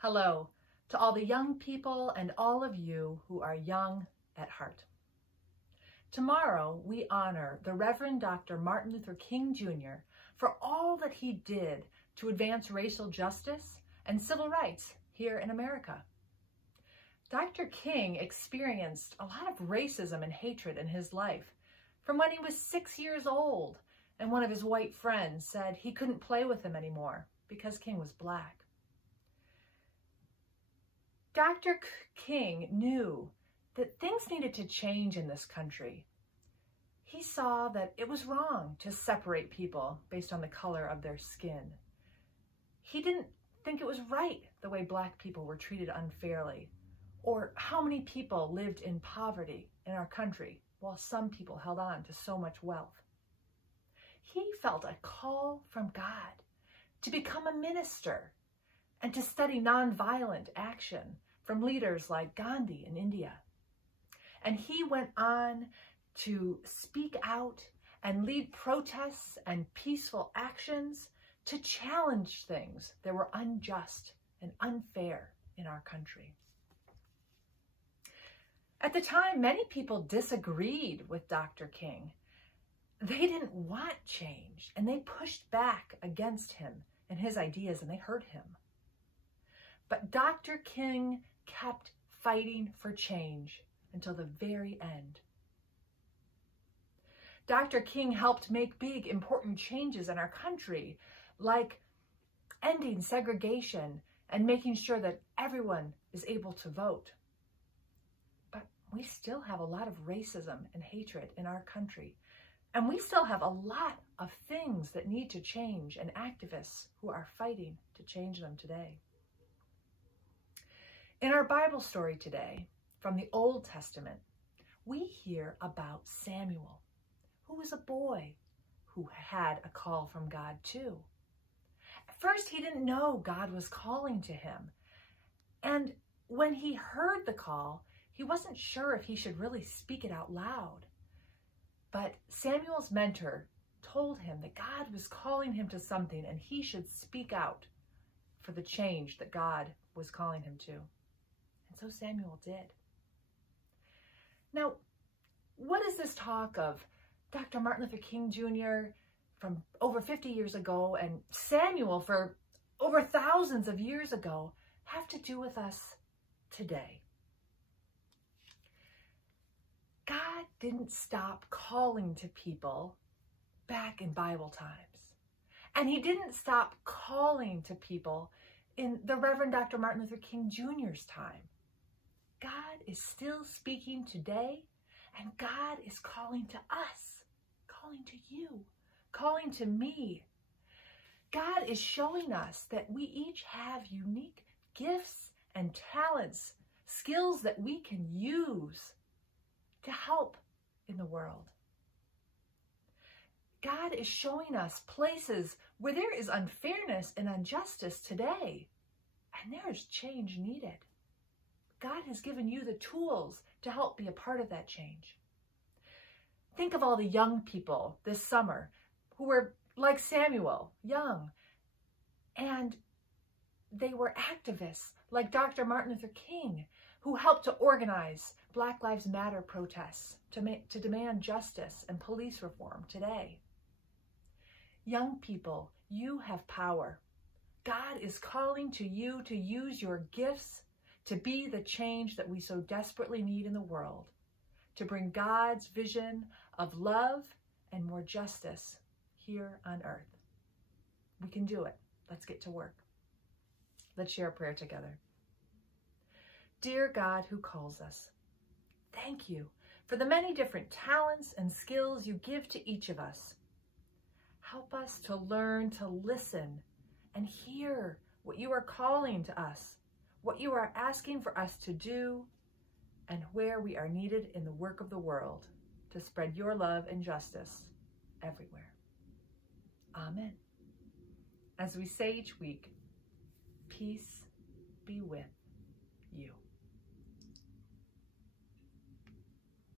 Hello to all the young people and all of you who are young at heart. Tomorrow we honor the Reverend Dr. Martin Luther King Jr. for all that he did to advance racial justice and civil rights here in America. Dr. King experienced a lot of racism and hatred in his life from when he was 6 years old and one of his white friends said he couldn't play with him anymore because King was black. Dr. King knew that things needed to change in this country. He saw that it was wrong to separate people based on the color of their skin. He didn't think it was right the way black people were treated unfairly, or how many people lived in poverty in our country while some people held on to so much wealth. He felt a call from God to become a minister and to study nonviolent action from leaders like Gandhi in India. And he went on to speak out and lead protests and peaceful actions to challenge things that were unjust and unfair in our country. At the time, many people disagreed with Dr. King. They didn't want change, and they pushed back against him and his ideas, and they hurt him. But Dr. King kept fighting for change until the very end. Dr. King helped make big, important changes in our country, like ending segregation and making sure that everyone is able to vote. But we still have a lot of racism and hatred in our country, and we still have a lot of things that need to change and activists who are fighting to change them today. In our Bible story today, from the Old Testament, we hear about Samuel, who was a boy who had a call from God too. At first, he didn't know God was calling to him. And when he heard the call, he wasn't sure if he should really speak it out loud. But Samuel's mentor told him that God was calling him to something and he should speak out for the change that God was calling him to. And so Samuel did. Now, what is this talk of Dr. Martin Luther King Jr. from over 50 years ago and Samuel for over thousands of years ago have to do with us today? God didn't stop calling to people back in Bible times. And he didn't stop calling to people in the Reverend Dr. Martin Luther King Jr.'s time. God is still speaking today, and God is calling to us, calling to you, calling to me. God is showing us that we each have unique gifts and talents, skills that we can use to help in the world. God is showing us places where there is unfairness and injustice today, and there is change needed. God has given you the tools to help be a part of that change. Think of all the young people this summer who were like Samuel, young, and they were activists like Dr. Martin Luther King, who helped to organize Black Lives Matter protests to demand justice and police reform today. Young people, you have power. God is calling to you to use your gifts to be the change that we so desperately need in the world, to bring God's vision of love and more justice here on earth. We can do it. Let's get to work. Let's share a prayer together. Dear God who calls us, thank you for the many different talents and skills you give to each of us. Help us to learn to listen and hear what you are calling to us, what you are asking for us to do, and where we are needed in the work of the world to spread your love and justice everywhere. Amen. As we say each week, peace be with you.